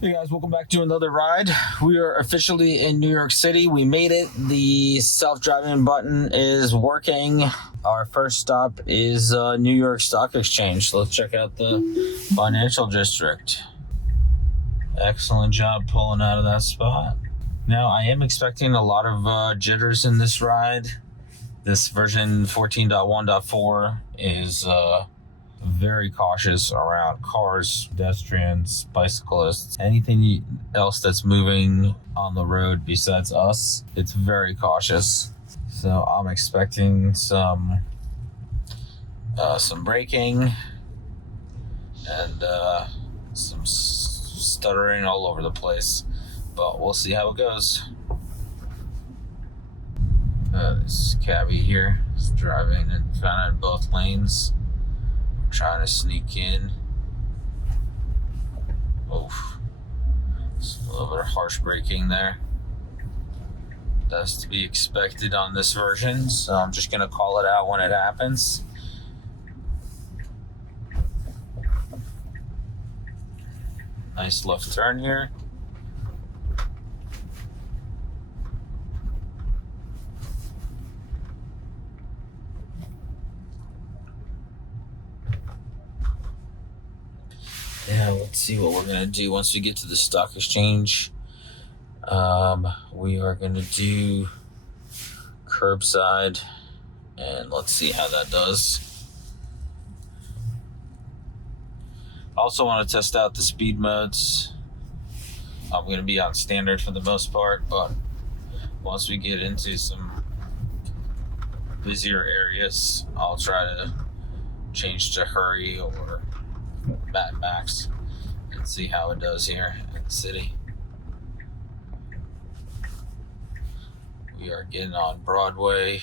Hey guys, welcome back to another ride. We are officially in New York City. We made it. The self-driving button is working. Our first stop is New York Stock Exchange. So let's check out the financial district. Excellent job pulling out of that spot. Now, I am expecting a lot of jitters in this ride. This version 14.1.4 is very cautious around cars, pedestrians, bicyclists, anything else that's moving on the road besides us. It's very cautious. So I'm expecting some braking and some stuttering all over the place. But we'll see how it goes. This Cabbie here is driving in kind of both lanes. Trying to sneak in. Oof. It's a little bit of harsh braking there. That's to be expected on this version, so I'm just going to call it out when it happens. Nice left turn here. Yeah, let's see what we're going to do once we get to the stock exchange. We are going to do Curbside, and let's see how that does. I also want to test out the speed modes. I'm going to be on standard for the most part, but once we get into some busier areas, I'll try to change to hurry or Max and see how it does here in the city. We are getting on Broadway.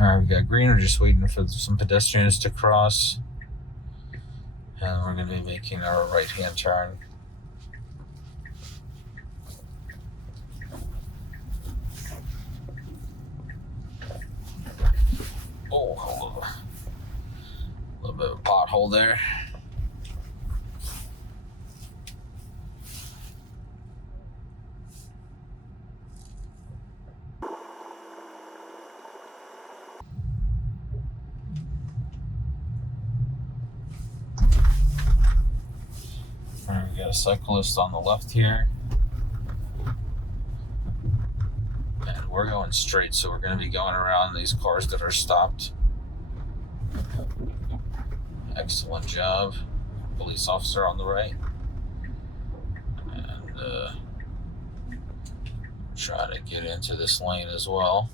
Alright, we got green. We're just waiting for some pedestrians to cross. And we're going to be making our right-hand turn. Oh, hold on. A little bit of a pothole there. All right, we got a cyclist on the left here. And we're going straight, so we're going to be going around these cars that are stopped. Excellent job. Police officer on the right. And try to get into this lane as well.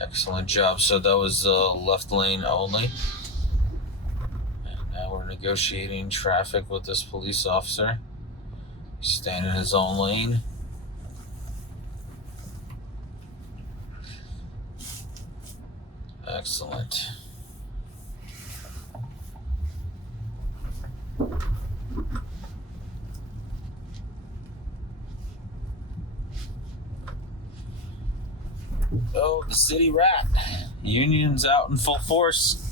Excellent job. So that was left lane only. And now we're negotiating traffic with this police officer. He's staying in his own lane. Excellent. Oh, the city rat. Union's out in full force.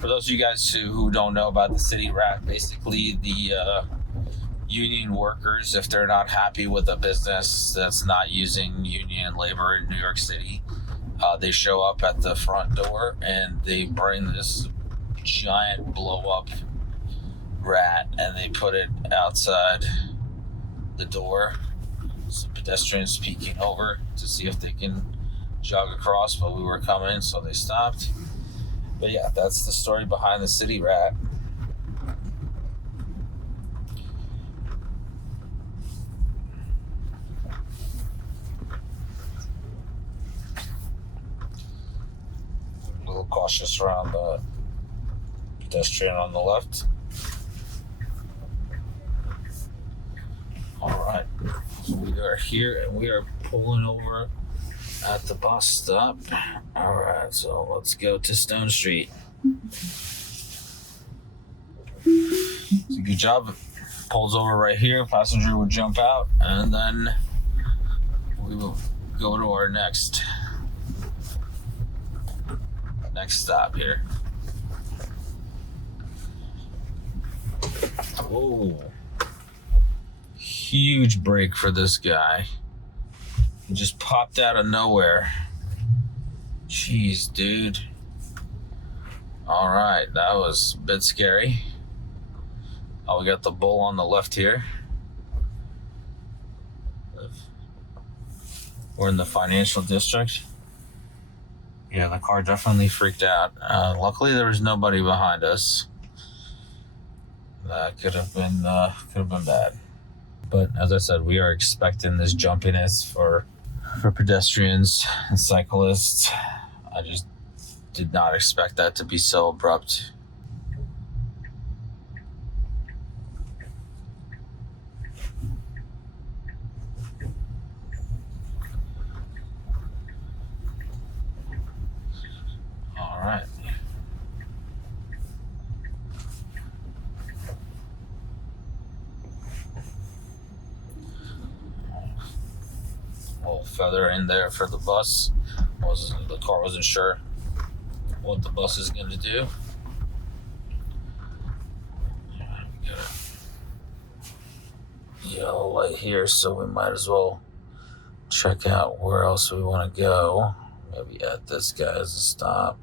For those of you guys who don't know about the city rat, basically the union workers, if they're not happy with a business that's not using union labor in New York City, they show up at the front door and they bring this giant blow-up rat and they put it outside the door. Some pedestrians peeking over to see if they can jog across, but we were coming, so they stopped. But yeah, that's the story behind the city rat. A little cautious around the pedestrian on the left. All right, so we are here and we are pulling over at the bus stop. All right, so let's go to Stone Street. So good job pulls over right here. Passenger would jump out, and then we will go to our next stop here. Oh, huge break for this guy. He just popped out of nowhere. Jeez, dude. All right, that was a bit scary. Oh, we got the bull on the left here. We're in the financial district. Yeah, the car definitely freaked out. Luckily, there was nobody behind us. That could have been bad. But as I said, we are expecting this jumpiness for pedestrians and cyclists. I just did not expect that to be so abrupt. All right. Little feather in there for the bus. The car wasn't sure what the bus is going to do. We got a yellow light here, so we might as well check out where else we want to go. Maybe at this guy's stop.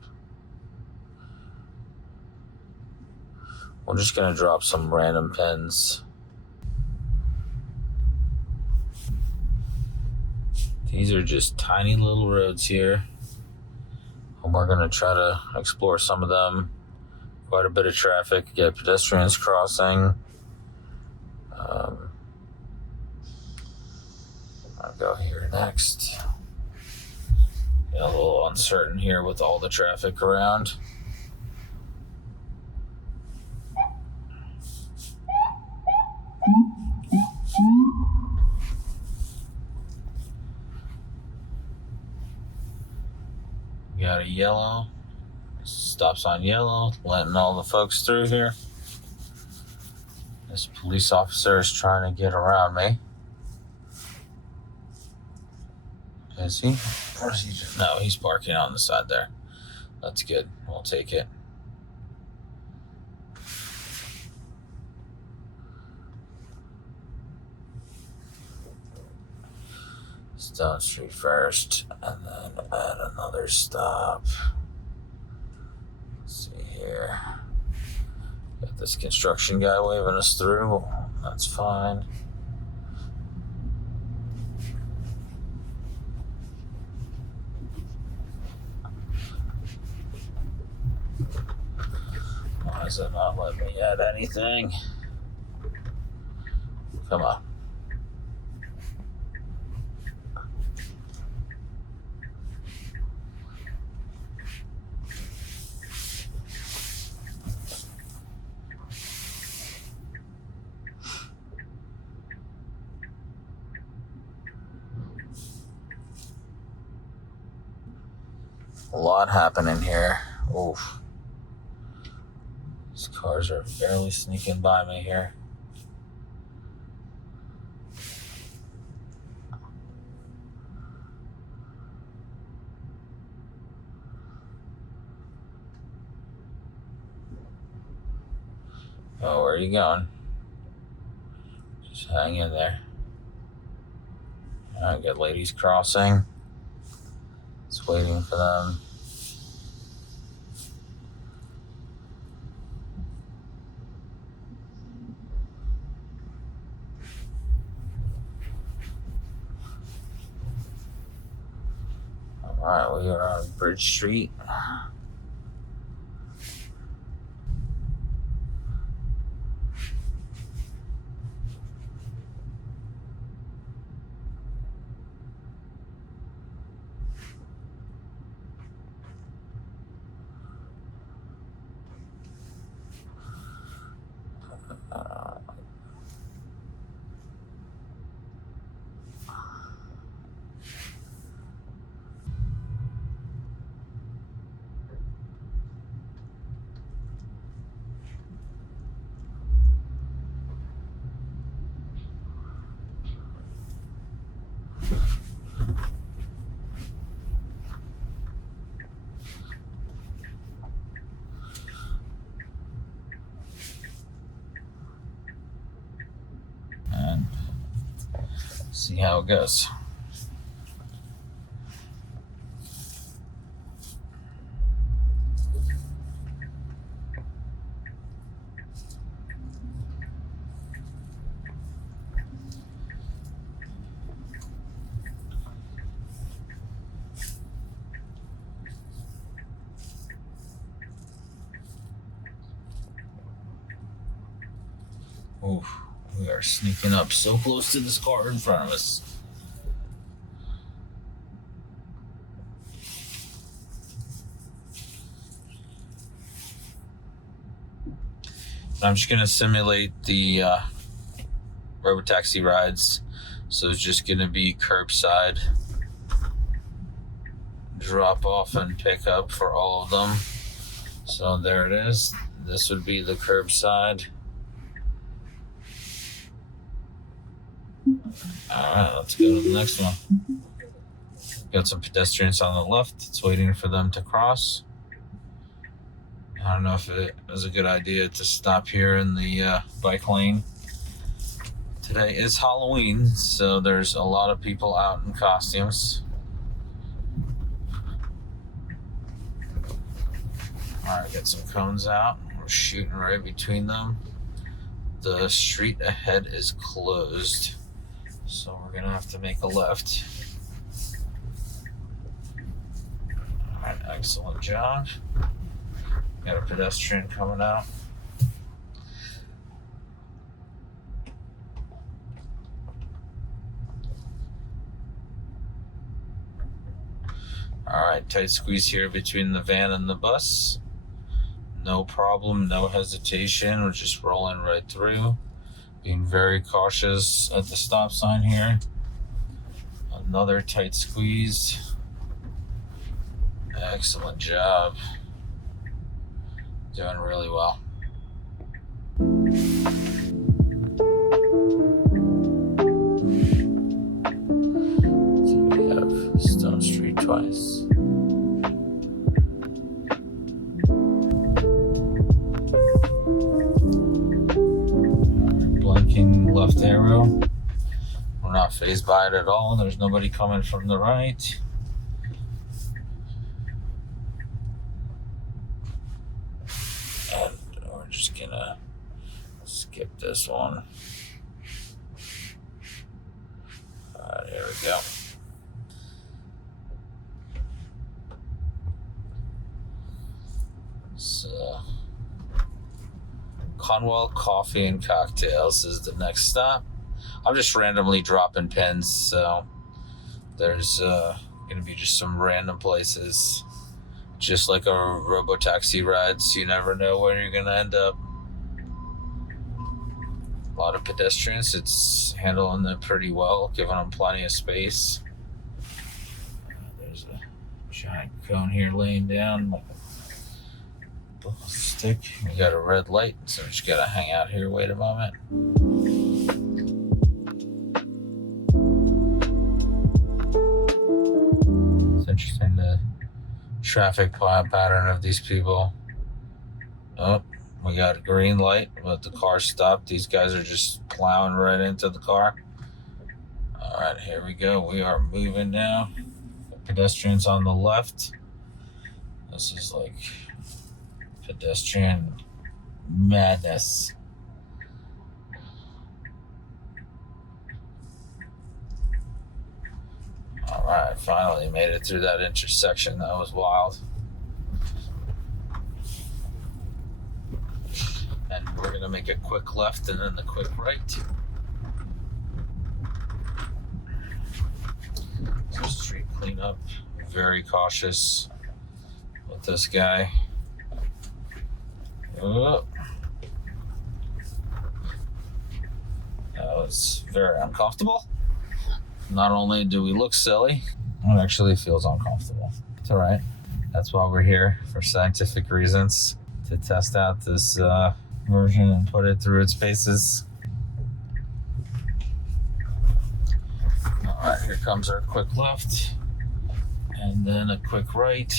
We're just going to drop some random pins. These are just tiny little roads here. And we're going to try to explore some of them. Quite a bit of traffic. Get pedestrians crossing. I'll go here next. A little uncertain here with all the traffic around. We got a yellow. Stops on yellow, letting all the folks through here. This police officer is trying to get around me. Is he? Or is he just... No, he's parking on the side there. That's good. We'll take it. Stone Street first, and then at another stop. Let's see here. Got this construction guy waving us through. That's fine. Why is it not letting me add anything? Come on. A lot happening here. Oof. These cars are barely sneaking by me here. Oh, where are you going? Just hang in there. All right, got ladies crossing. Just waiting for them. All right, we are on Bridge Street. See how it goes. Oof, we are sneaking up so close to this car in front of us. I'm just gonna simulate the Robo-Taxi rides. So it's just gonna be curbside, drop off and pick up for all of them. So there it is. This would be the curbside. Alright, let's go to the next one. Got some pedestrians on the left. It's waiting for them to cross. I don't know if it was a good idea to stop here in the bike lane. Today is Halloween, so there's a lot of people out in costumes. Alright, get some cones out. We're shooting right between them. The street ahead is closed, so we're gonna have to make a left. Alright, excellent job. Got a pedestrian coming out. Alright, tight squeeze here between the van and the bus. No problem, no hesitation. We're just rolling right through. Being very cautious at the stop sign here. Another tight squeeze. Excellent job. Doing really well. So we have Stone Street twice. Blinking left arrow. We're not fazed by it at all. There's nobody coming from the right. Just gonna skip this one. Alright, here we go. So, Conwell Coffee and Cocktails is the next stop. I'm just randomly dropping pins, so there's gonna be just some random places. Just like a Robo-Taxi rides, you never know where you're gonna end up. A lot of pedestrians, it's handling them pretty well, giving them plenty of space. There's a giant cone here laying down like a ball stick. We got a red light, so we just gotta hang out here, wait a moment. It's interesting to traffic pattern of these people. Oh, we got a green light, but the car stopped. These guys are just plowing right into the car. All right, here we go. We are moving now. The pedestrians on the left. This is like pedestrian madness. All right, finally made it through that intersection. That was wild. And we're gonna make a quick left and then the quick right. So street cleanup. Very cautious with this guy. Oh. That was very uncomfortable. Not only do we look silly, it actually feels uncomfortable. It's all right. That's why we're here, for scientific reasons, to test out this version and put it through its paces. All right, here comes our quick left and then a quick right.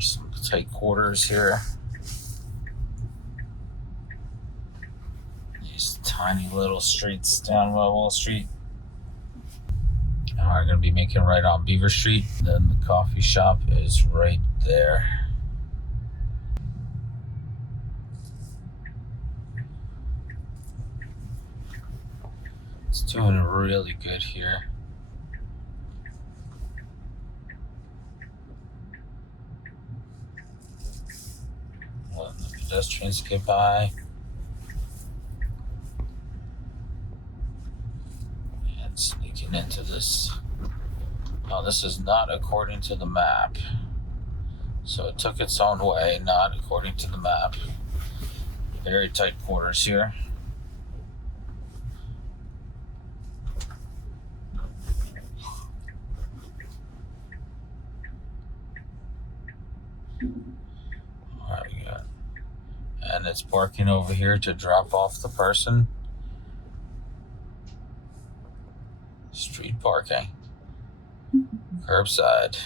Some tight quarters here. These tiny little streets down Wall Street. are going to be making right on Beaver Street. Then the coffee shop is right there. It's doing really good here. Letting the pedestrians get by. And sneaking into this. Oh, this is not according to the map. So it took its own way, not according to the map. Very tight quarters here. Alright, we got. And it's parking over here to drop off the person. Street parking. Curbside.